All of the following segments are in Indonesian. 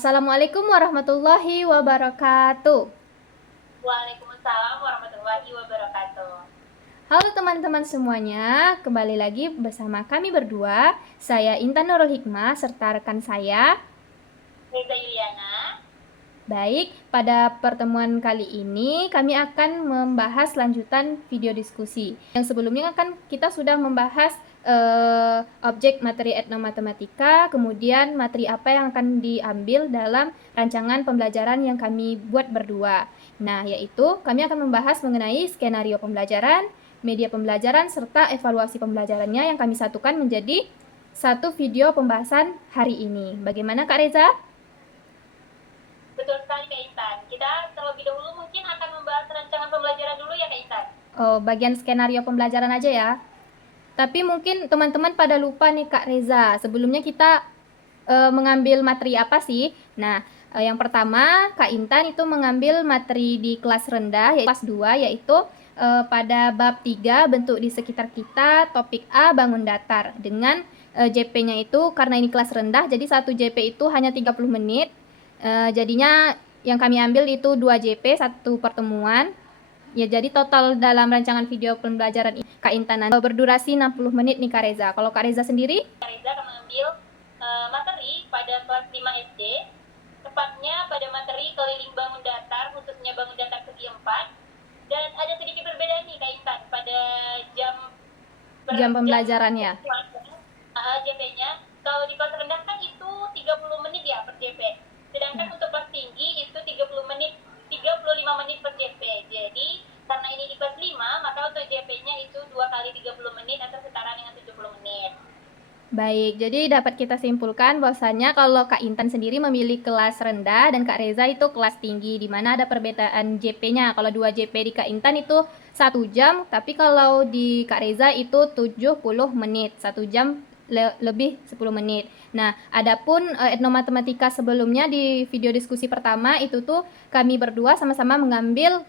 Assalamualaikum warahmatullahi wabarakatuh. Waalaikumsalam warahmatullahi wabarakatuh. Halo teman-teman semuanya, kembali lagi bersama kami berdua. Saya Intan Nurul Hikmah serta rekan saya. Reza Yuliana. Baik, pada pertemuan kali ini kami akan membahas lanjutan video diskusi. Yang sebelumnya kan kita sudah membahas objek materi etnomatematika, kemudian materi apa yang akan diambil dalam rancangan pembelajaran yang kami buat berdua. Nah, yaitu kami akan membahas mengenai skenario pembelajaran, media pembelajaran, serta evaluasi pembelajarannya yang kami satukan menjadi satu video pembahasan hari ini. Bagaimana Kak Reza? Betul sekali Kak Intan. Kita terlebih dahulu mungkin akan membahas rancangan pembelajaran dulu ya Kak Intan. Oh, bagian skenario pembelajaran aja ya. Tapi mungkin teman-teman pada lupa nih Kak Reza, sebelumnya kita mengambil materi apa sih? Nah, yang pertama Kak Intan itu mengambil materi di kelas rendah, yaitu kelas 2, yaitu pada bab 3 bentuk di sekitar kita, topik A bangun datar. Dengan JP-nya itu karena ini kelas rendah, jadi satu JP itu hanya 30 menit. Jadinya yang kami ambil itu 2 JP, satu pertemuan. Ya, jadi total dalam rancangan video pembelajaran Kak Intan berdurasi 60 menit nih Kak Reza. Kalau Kak Reza sendiri? Kak Reza akan mengambil materi pada kelas 5 SD, tepatnya pada materi keliling bangun datar, khususnya bangun datar segi 4. Dan ada sedikit perbedaan nih Kak Intan pada jam pembelajarannya. JP-nya. Kalau di kelas rendah kan itu 30 menit ya per JP. Sedangkan untuk kelas tinggi itu 35 menit per JP. Jadi karena ini di kelas 5, maka untuk JP-nya itu 2 kali 30 menit atau setara dengan 70 menit. Baik, jadi dapat kita simpulkan bahwasanya kalau Kak Intan sendiri memilih kelas rendah dan Kak Reza itu kelas tinggi, di mana ada perbedaan JP-nya. Kalau 2 JP di Kak Intan itu 1 jam, tapi kalau di Kak Reza itu 70 menit, 1 jam lebih 10 menit. Nah, adapun etnomatematika sebelumnya di video diskusi pertama itu tuh kami berdua sama-sama mengambil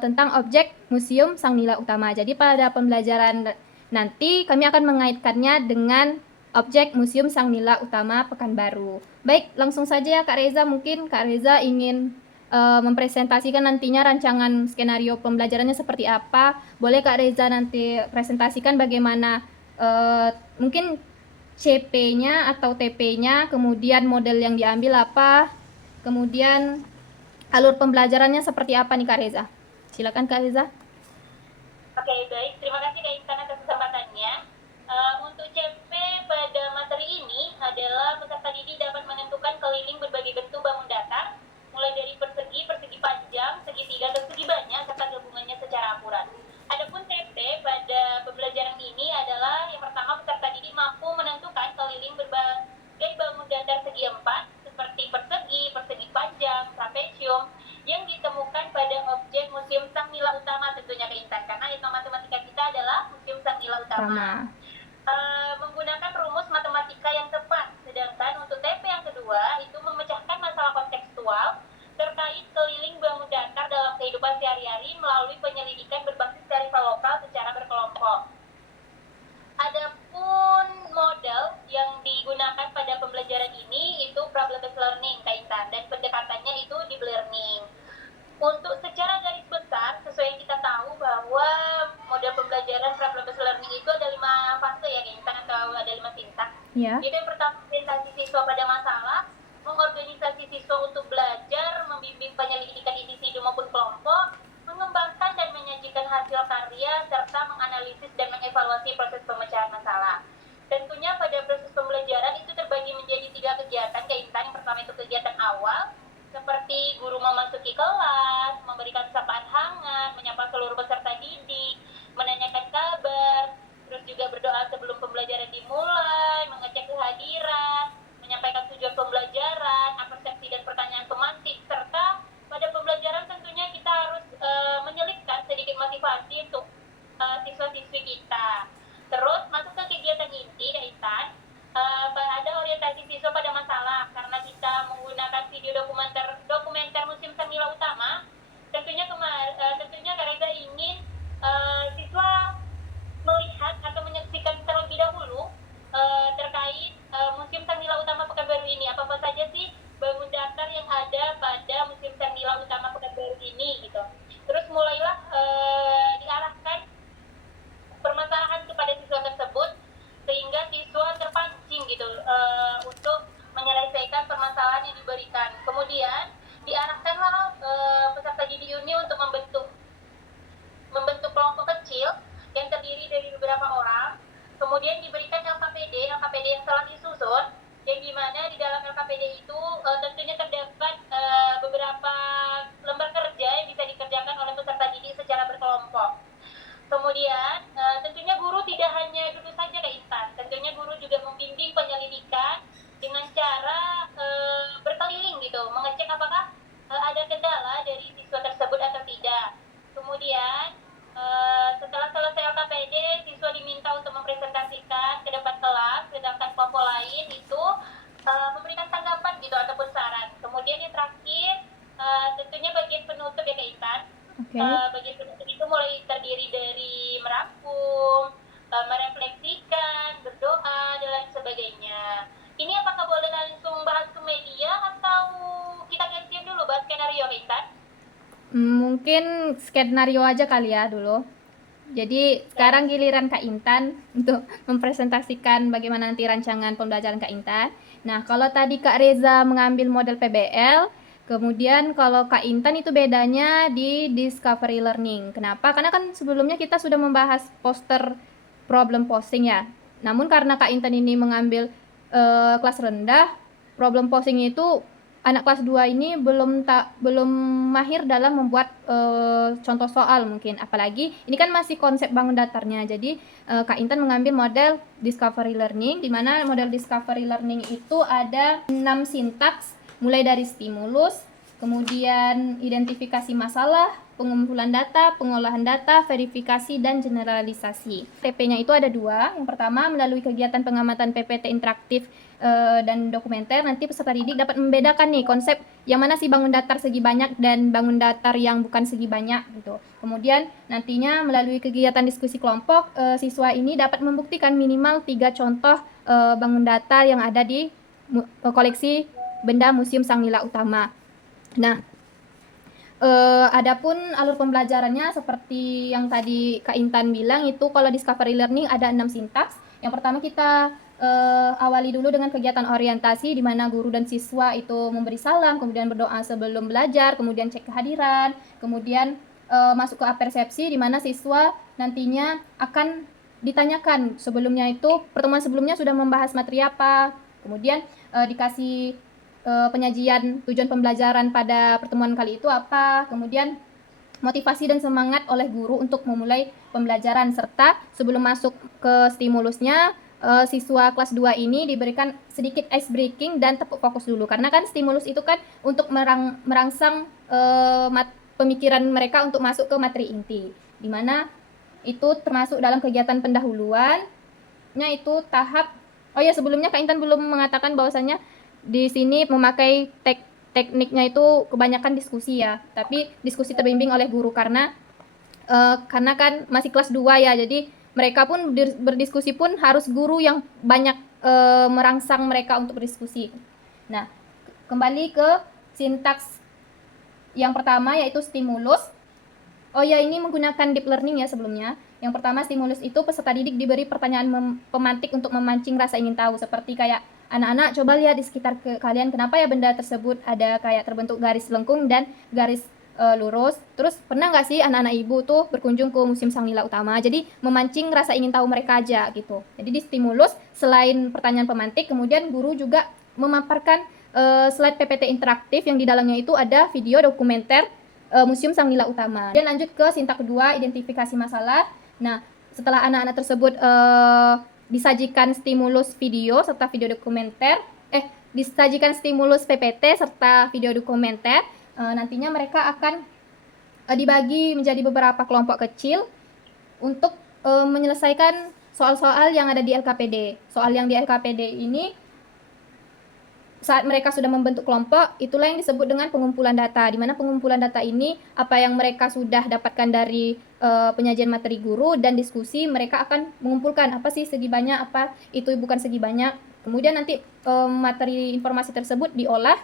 tentang objek Museum Sang Nila Utama. Jadi pada pembelajaran nanti kami akan mengaitkannya dengan objek Museum Sang Nila Utama Pekanbaru. Baik, langsung saja ya Kak Reza. Mungkin Kak Reza ingin mempresentasikan nantinya rancangan skenario pembelajarannya seperti apa. Boleh Kak Reza nanti presentasikan bagaimana mungkin CP-nya atau TP-nya, kemudian model yang diambil apa, kemudian alur pembelajarannya seperti apa nih Kak Reza. Silakan Kak Reza. Oke, baik. Terima kasih Kak Intan atas kesempatannya. Untuk CP pada materi ini adalah peserta didik dapat menentukan keliling berbagai bentuk bangun datar, mulai dari persegi, persegi panjang, segitiga, dan segi banyak, serta gabungannya secara akurat. Adapun TP pada pembelajaran ini adalah yang pertama peserta didik mampu menentukan keliling berbagai bangun datar segi 4, seperti persegi, persegi panjang, trapesium, yang ditemukan pada objek Museum Sang Nila Utama tentunya Kak Intan, karena etnomatematika kita adalah Museum Sang Nila Utama. Menggunakan rumus matematika yang tepat. Sedangkan untuk TP yang kedua itu memecahkan masalah kontekstual terkait keliling bangun datar dalam kehidupan sehari-hari melalui penyelidikan berbasis kearifan lokal secara berkelompok. Adapun model yang digunakan pada pembelajaran ini itu problem-based learning Kak Intan, dan pendekatannya itu deep learning. Untuk secara garis besar, sesuai yang kita tahu bahwa model pembelajaran problem-based learning itu ada 5 fase ya Kak Intan, atau ada 5 tingkat. Ya. Itu yang pertama, orientasi siswa pada masalah, mengorganisasi siswa untuk belajar, membimbing penyelidikan individu maupun kelompok, mengembangkan dan menyajikan hasil karya, serta menganalisis dan mengevaluasi proses pemecahan masalah. Tentunya pada proses pembelajaran itu terbagi menjadi 3 kegiatan Kak Intan. Yang pertama itu kegiatan awal, seperti guru memasuki kelas, memberikan sapaan hangat, menyapa seluruh peserta didik, menanyakan kabar, terus juga berdoa sebelum pembelajaran dimulai, mengecek kehadiran, menyampaikan tujuan pembelajaran, persepsi dan pertanyaan pemantik, serta pada pembelajaran tentunya kita harus menyelipkan sedikit motivasi untuk siswa-siswi kita. Terus masuk ke kegiatan inti Kak Intan, ada orientasi siswa pada masalah, karena kita menggunakan video dokumenter Museum Sang Nila Utama. Tentunya Kak Reza ingin siswa melihat atau menyaksikan terlebih dahulu terkait Museum Sang Nila Utama Pekanbaru ini. Apa saja sih bangunan mungkin skenario aja kali ya dulu. Jadi sekarang giliran Kak Intan untuk mempresentasikan bagaimana nanti rancangan pembelajaran Kak Intan. Nah, kalau tadi Kak Reza mengambil model PBL, kemudian kalau Kak Intan itu bedanya di discovery learning. Kenapa? Karena kan sebelumnya kita sudah membahas poster problem posing ya. Namun karena Kak Intan ini mengambil kelas rendah, problem posing itu anak kelas 2 ini belum mahir dalam membuat contoh soal mungkin, apalagi ini kan masih konsep bangun datarnya. Jadi Kak Intan mengambil model discovery learning, di mana model discovery learning itu ada 6 sintaks, mulai dari stimulus, kemudian identifikasi masalah, pengumpulan data, pengolahan data, verifikasi, dan generalisasi. TP-nya itu ada 2. Yang pertama, melalui kegiatan pengamatan PPT interaktif dan dokumenter, nanti peserta didik dapat membedakan nih konsep yang mana sih bangun datar segi banyak dan bangun datar yang bukan segi banyak gitu. Kemudian nantinya melalui kegiatan diskusi kelompok, siswa ini dapat membuktikan minimal 3 contoh bangun datar yang ada di koleksi benda Museum Sang Nila Utama. Nah, adapun alur pembelajarannya seperti yang tadi Kak Intan bilang, itu kalau discovery learning ada 6 sintaks. Yang pertama kita awali dulu dengan kegiatan orientasi, di mana guru dan siswa itu memberi salam, kemudian berdoa sebelum belajar, kemudian cek kehadiran, kemudian masuk ke apersepsi, di mana siswa nantinya akan ditanyakan sebelumnya itu, pertemuan sebelumnya sudah membahas materi apa, kemudian dikasih penyajian tujuan pembelajaran pada pertemuan kali itu apa, kemudian motivasi dan semangat oleh guru untuk memulai pembelajaran, serta sebelum masuk ke stimulusnya, siswa kelas 2 ini diberikan sedikit ice breaking dan tepuk fokus dulu, karena kan stimulus itu kan untuk merangsang pemikiran mereka untuk masuk ke materi inti, dimana itu termasuk dalam kegiatan pendahuluannya itu tahap. Oh ya, sebelumnya Kak Intan belum mengatakan bahwasannya di sini memakai tekniknya itu kebanyakan diskusi ya, tapi diskusi terbimbing oleh guru karena kan masih kelas 2 ya, jadi mereka pun berdiskusi pun harus guru yang banyak merangsang mereka untuk berdiskusi. Nah, kembali ke sintaks yang pertama yaitu stimulus. Oh ya, ini menggunakan deep learning ya sebelumnya. Yang pertama, stimulus itu peserta didik diberi pertanyaan pemantik untuk memancing rasa ingin tahu, seperti kayak anak-anak coba lihat di sekitar kalian, kenapa ya benda tersebut ada kayak terbentuk garis lengkung dan garis lurus. Terus pernah nggak sih anak-anak ibu tuh berkunjung ke Museum Sang Nila Utama? Jadi memancing rasa ingin tahu mereka aja gitu. Jadi di stimulus selain pertanyaan pemantik, kemudian guru juga memaparkan slide PPT interaktif yang di dalamnya itu ada video dokumenter Museum Sang Nila Utama. Dan lanjut ke sintak kedua, identifikasi masalah. Nah, setelah anak-anak tersebut disajikan stimulus video serta video dokumenter, disajikan stimulus PPT serta video dokumenter, nantinya mereka akan dibagi menjadi beberapa kelompok kecil untuk menyelesaikan soal-soal yang ada di LKPD. Soal yang di LKPD ini saat mereka sudah membentuk kelompok, itulah yang disebut dengan pengumpulan data, di mana pengumpulan data ini apa yang mereka sudah dapatkan dari penyajian materi guru dan diskusi, mereka akan mengumpulkan apa sih segi banyak, apa itu bukan segi banyak. Kemudian nanti materi informasi tersebut diolah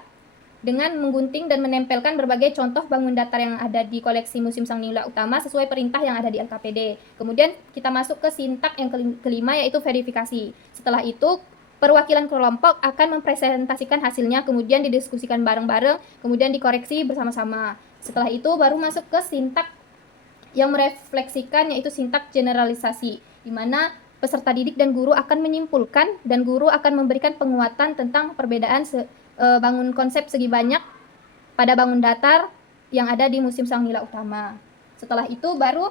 dengan menggunting dan menempelkan berbagai contoh bangun datar yang ada di koleksi Museum Sang Nila Utama sesuai perintah yang ada di LKPD. Kemudian kita masuk ke sintak yang kelima yaitu verifikasi. Setelah itu perwakilan kelompok akan mempresentasikan hasilnya, kemudian didiskusikan bareng-bareng, kemudian dikoreksi bersama-sama. Setelah itu baru masuk ke sintak yang merefleksikan yaitu sintak generalisasi, di mana peserta didik dan guru akan menyimpulkan dan guru akan memberikan penguatan tentang perbedaan bangun konsep segi banyak pada bangun datar yang ada di Museum Sang Nila Utama. Setelah itu baru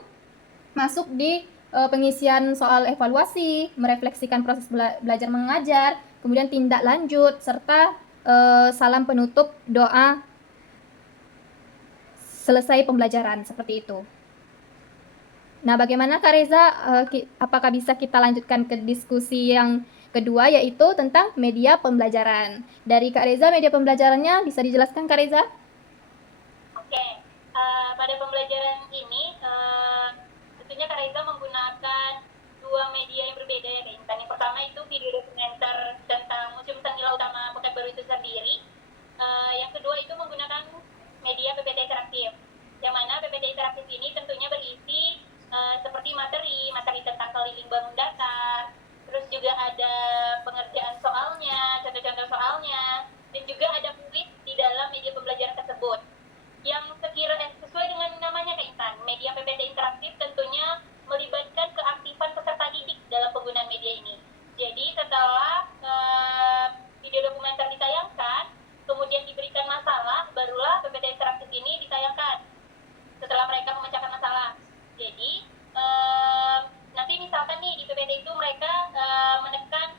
masuk di pengisian soal evaluasi, merefleksikan proses belajar mengajar, kemudian tindak lanjut, serta salam penutup doa selesai pembelajaran, seperti itu. Nah, bagaimana Kak Reza? Apakah bisa kita lanjutkan ke diskusi yang kedua, yaitu tentang media pembelajaran. Dari Kak Reza, media pembelajarannya bisa dijelaskan Kak Reza? Oke, pada pembelajaran ini tentunya Kak Reza menggunakan dua media yang berbeda ya Kak Intan. Yang pertama itu video dokumenter tentang Museum Sang Nila Utama Pekanbaru itu sendiri. Yang kedua itu menggunakan media PPT interaktif. yang mana PPT interaktif ini tentunya berisi seperti materi tentang keliling bangun datar, terus juga ada pengerjaan soalnya, contoh-contoh soalnya, dan juga ada kuis di dalam media pembelajaran tersebut. Yang sesuai dengan namanya Kak Intan, media PPT interaktif tentunya melibatkan keaktifan peserta didik dalam penggunaan media ini. Jadi setelah video dokumenter ditayangkan, kemudian diberikan masalah, barulah PPT interaktif ini ditayangkan setelah mereka memecahkan masalah. Jadi nanti misalkan nih di PPT itu mereka menekan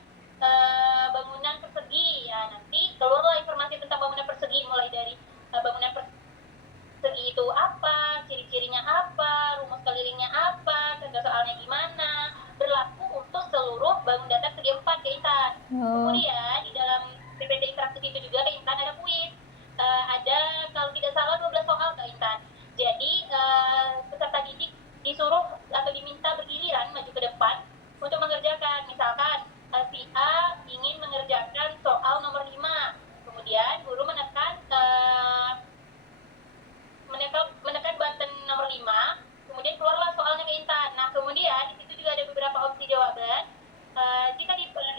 bangunan persegi, ya nanti keluarlah informasi tentang bangunan persegi, mulai dari bangunan persegi itu apa, ciri-cirinya apa, rumus kelilingnya apa, contoh soalnya gimana, berlaku untuk seluruh bangun datar segi 4 Kak Intan. Kemudian di dalam PPT interaktif itu juga Kak Intan ada kuis, ada kalau tidak salah 12 soal Kak Intan. Jadi peserta didik disuruh atau diminta bergiliran maju ke depan untuk mengerjakan. Misalkan si A ingin mengerjakan soal nomor 5, kemudian guru menekan button nomor 5, kemudian keluarlah soalnya ke Intan. Nah kemudian di situ juga ada beberapa opsi jawaban. Jika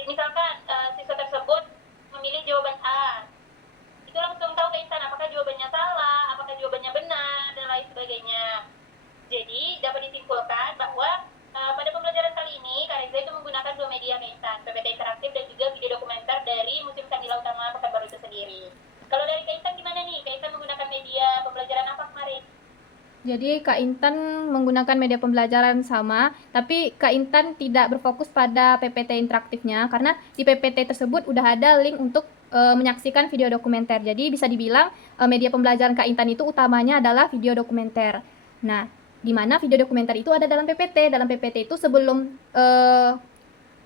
misalkan siswa tersebut memilih jawaban A, itu langsung tahu ke Intan apakah jawabannya salah, apakah jawabannya benar, dan lain sebagainya. Jadi dapat disimpulkan bahwa pada pembelajaran kali ini Kak Reza itu menggunakan dua media Kak Intan, PPT interaktif dan juga video dokumenter dari Museum Sandila Utama Pekanbaru itu sendiri. Kalau dari Kak Intan gimana nih? Kak Intan menggunakan media pembelajaran apa kemarin? Jadi Kak Intan menggunakan media pembelajaran sama, tapi Kak Intan tidak berfokus pada PPT interaktifnya karena di PPT tersebut udah ada link untuk menyaksikan video dokumenter. Jadi bisa dibilang media pembelajaran Kak Intan itu utamanya adalah video dokumenter. Nah, di mana video dokumenter itu ada dalam PPT. Dalam PPT itu sebelum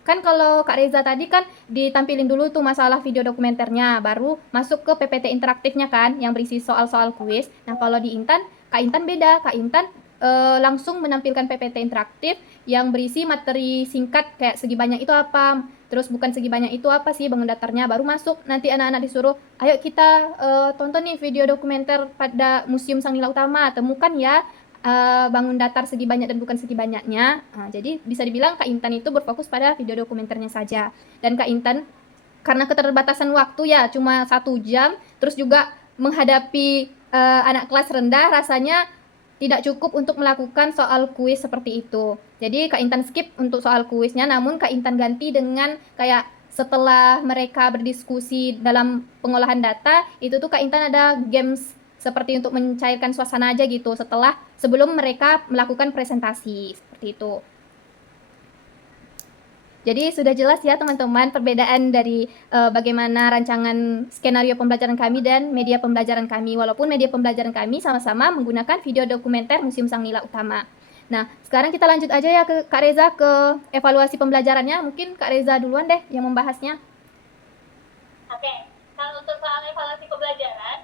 kan kalau Kak Reza tadi kan ditampilin dulu tuh masalah video dokumenternya, baru masuk ke PPT interaktifnya kan, yang berisi soal-soal kuis. Nah kalau di Intan, Kak Intan beda. Kak Intan langsung menampilkan PPT interaktif yang berisi materi singkat kayak segi banyak itu apa, terus bukan segi banyak itu apa sih bangun datarnya, baru masuk nanti anak-anak disuruh, ayo kita tonton nih video dokumenter pada Museum Sandila Utama, temukan ya bangun datar segi banyak dan bukan segi banyaknya. Jadi bisa dibilang Kak Intan itu berfokus pada video dokumenternya saja. Dan Kak Intan karena keterbatasan waktu ya cuma 1 jam, terus juga menghadapi anak kelas rendah, rasanya tidak cukup untuk melakukan soal kuis seperti itu. Jadi Kak Intan skip untuk soal kuisnya, namun Kak Intan ganti dengan kayak setelah mereka berdiskusi dalam pengolahan data, itu tuh Kak Intan ada games seperti untuk mencairkan suasana aja gitu sebelum mereka melakukan presentasi seperti itu. Jadi sudah jelas ya teman-teman perbedaan dari bagaimana rancangan skenario pembelajaran kami dan media pembelajaran kami, walaupun media pembelajaran kami sama-sama menggunakan video dokumenter Museum Sandila Utama. Nah, sekarang kita lanjut aja ya ke Kak Reza ke evaluasi pembelajarannya. Mungkin Kak Reza duluan deh yang membahasnya. Oke, kalau untuk soal evaluasi pembelajaran,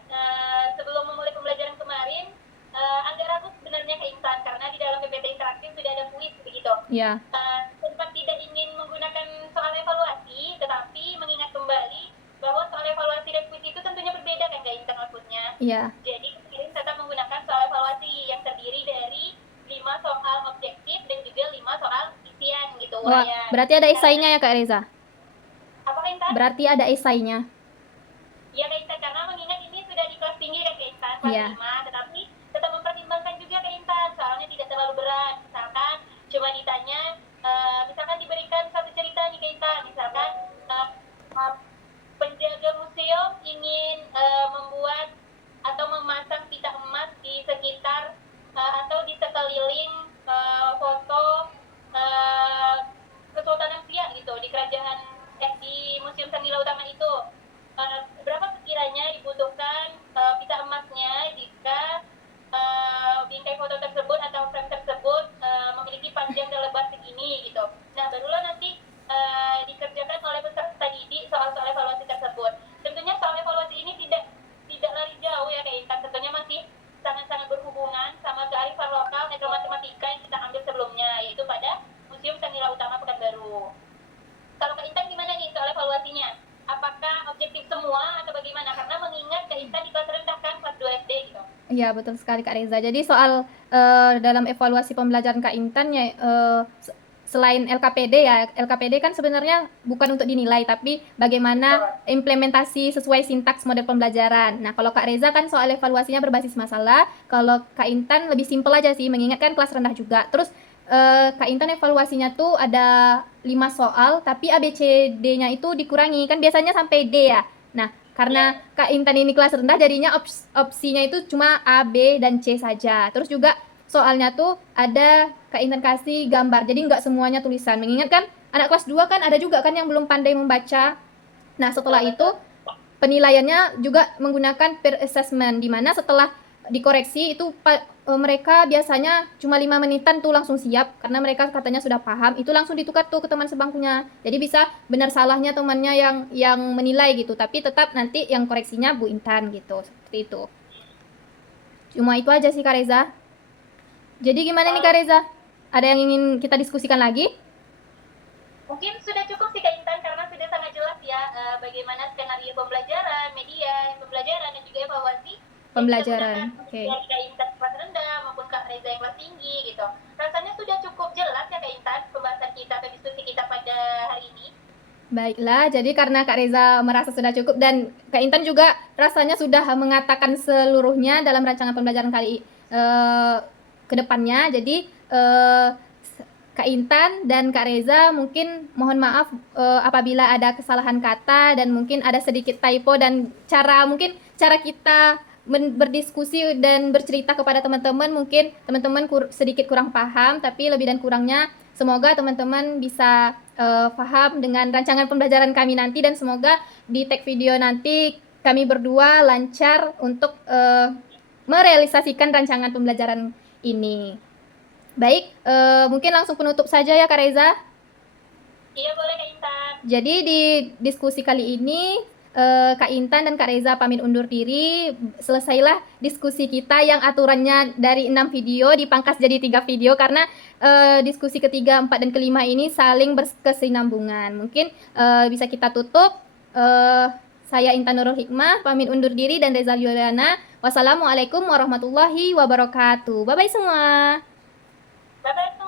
sebelum memulai pembelajaran kemarin, agak ragu sebenarnya Kak Intan, karena di dalam PPT interaktif sudah ada kuis begitu. Iya. Sempat tidak ingin menggunakan soal evaluasi, tetapi mengingat kembali bahwa soal evaluasi dan kuis itu tentunya berbeda kan Kak Intan outputnya. Iya. Jadi kemarin tetap menggunakan soal evaluasi yang terdiri dari 5 soal objektif dan juga 5 soal isian gitu. Wah, berarti ada esainya ya Kak Reza? Apa Kak Intan? Berarti ada esainya. Iya Kak Intan, karena mengingat ini sudah di kelas tinggi kan Kak Intan, kelas Iya. 5, tetapi tetap mempertimbangkan juga Kak Intan, soalnya tidak terlalu berat. Misalkan cuma ditanya, misalkan diberikan satu cerita nih Kak Intan, misalkan penjaga museum ingin membuat atau memasang pita emas di sekitar atau di sekeliling foto Kesultanan Siak gitu di kerajaan di Museum Sandila Utama itu. Berapa sekiranya dibutuhkan pita emasnya jika bingkai foto tersebut atau frame tersebut memiliki panjang dan lebar segini gitu. Nah barulah nanti dikerjakan oleh peserta didik soal-soal evaluasi tersebut. Tentunya soal evaluasi ini tidak lari jauh ya Kak Intan, tentunya masih sangat-sangat berhubungan sama kearifan lokal matematika yang kita ambil sebelumnya, yaitu pada Museum Sandila Utama Pekanbaru. Kalau Kak Intan gimana nih soal evaluasinya? Apakah objektif semua atau bagaimana? Karena mengingat Kak Intan di kelas rendah kan, kelas 2 SD gitu. Iya, Iya, betul sekali Kak Reza. Jadi soal dalam evaluasi pembelajaran Kak Intan ya, selain LKPD ya, LKPD kan sebenarnya bukan untuk dinilai, tapi bagaimana implementasi sesuai sintaks model pembelajaran. Nah, kalau Kak Reza kan soal evaluasinya berbasis masalah, kalau Kak Intan lebih simpel aja sih, mengingatkan kelas rendah juga. Terus Kak Intan evaluasinya tuh ada 5 soal, tapi ABCD-nya itu dikurangi, kan biasanya sampai D ya. Nah, karena Kak Intan ini kelas rendah, jadinya opsinya itu cuma A, B, dan C saja. Terus juga soalnya tuh ada Kak Intan kasih gambar, jadi nggak semuanya tulisan. Mengingat kan anak kelas 2 kan ada juga kan yang belum pandai membaca. Nah, setelah itu penilaiannya juga menggunakan peer assessment, di mana setelah dikoreksi itu mereka biasanya cuma 5 menitan tuh langsung siap, karena mereka katanya sudah paham, itu langsung ditukar tuh ke teman sebangkunya. Jadi bisa benar salahnya temannya yang menilai gitu, tapi tetap nanti yang koreksinya Bu Intan gitu, seperti itu. Cuma itu aja sih Kak Reza. Jadi gimana nih Kak Reza? Ada yang ingin kita diskusikan lagi? Mungkin sudah cukup sih Kak Intan, karena sudah sangat jelas ya bagaimana skenario pembelajaran, media pembelajaran, dan juga evaluasi Pembelajaran. Oke. dari Kak Intan kelas rendah maupun Kak Reza yang kelas tinggi gitu. Rasanya sudah cukup jelas ya Kak Intan pembahasan kita atau diskusi kita pada hari ini. Baiklah, jadi karena Kak Reza merasa sudah cukup dan Kak Intan juga rasanya sudah mengatakan seluruhnya dalam rancangan pembelajaran kali ke depannya. Jadi Kak Intan dan Kak Reza mungkin mohon maaf apabila ada kesalahan kata dan mungkin ada sedikit typo, dan mungkin cara kita berdiskusi dan bercerita kepada teman-teman, mungkin teman-teman sedikit kurang paham, tapi lebih dan kurangnya semoga teman-teman bisa paham dengan rancangan pembelajaran kami nanti, dan semoga di tag video nanti kami berdua lancar untuk merealisasikan rancangan pembelajaran ini. Baik, mungkin langsung penutup saja ya Kak Reza. Iya boleh Kak Intan. Jadi di diskusi kali ini Kak Intan dan Kak Reza pamit undur diri. Selesailah diskusi kita yang aturannya dari 6 video dipangkas jadi 3 video, karena diskusi ketiga, 4, dan kelima ini saling berkesinambungan. Mungkin bisa kita tutup. Saya Intan Nurul Hikmah pamit undur diri, dan Reza Juliana. Wassalamualaikum warahmatullahi wabarakatuh. Bye bye semua. Bye bye.